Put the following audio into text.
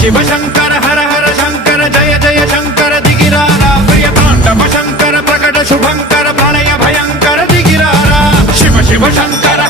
ಶಿವ ಶಂಕರ ಹರ ಹರ ಶಂಕರ ಜಯ ಜಯ ಶಂಕರ ದಿಗಿರಾರ ಪ್ರಿಯ ತಾಂಡವ ಶಂಕರ ಪ್ರಕಟ ಶುಭಂಕರ ಪ್ರಳಯ ಭಯಂಕರ ದಿಗಿರಾರ ಶಿವ ಶಿವ ಶಂಕರ